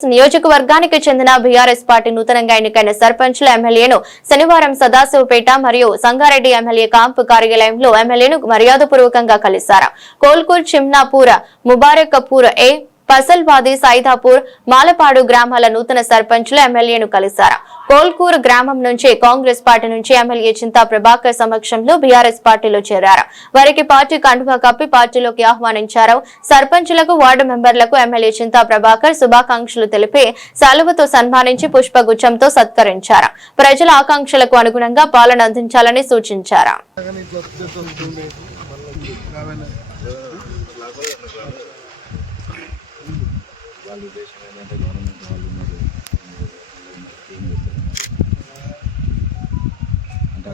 నియోజకవర్గానికి చెందిన BRS party నూతనంగా ఎన్నికైన సర్పంచ్ల ఎమ్మెల్యేను శనివారం సదాశివపేట మరియు సంగారెడ్డి ఎమ్మెల్యే క్యాంపు కార్యాలయంలో ఎమ్మెల్యేను మర్యాదపూర్వకంగా కలిశారు. కోల్కూర్ చిమ్నాపూర్ ముబారకపూర్ ఏ పసల్వాది సైదాపూర్ మాలపాడు గ్రామాల నూతన సర్పంచ్లు ఎమ్మెల్యేను కలిశారు. కోల్కూరు గ్రామం నుంచి కాంగ్రెస్ పార్టీ నుంచి ఎమ్మెల్యే చింతా ప్రభాకర్ సమక్షంలో బీఆర్ఎస్ పార్టీలో చేరారు. వారికి పార్టీ కండువా కప్పి పార్టీలోకి ఆహ్వానించారు. సర్పంచులకు వార్డు మెంబర్లకు ఎమ్మెల్యే చింతా ప్రభాకర్ శుభాకాంక్షలు తెలిపి సెలవుతో సన్మానించి పుష్పగుచ్చంతో సత్కరించారు. ప్రజల ఆకాంక్షలకు అనుగుణంగా పాలన అందించాలని సూచించారు. వాళ్ళు ఉద్దేశం ఏంటంటే గవర్నమెంట్ వాళ్ళు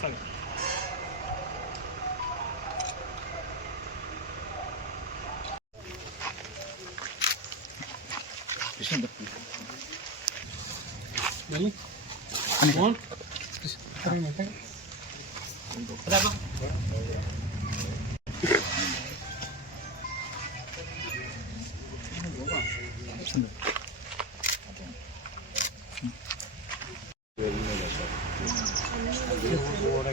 상해. 미친다. 아니? 아니. 원? 사랑해, 사랑해. 가자, 미친다.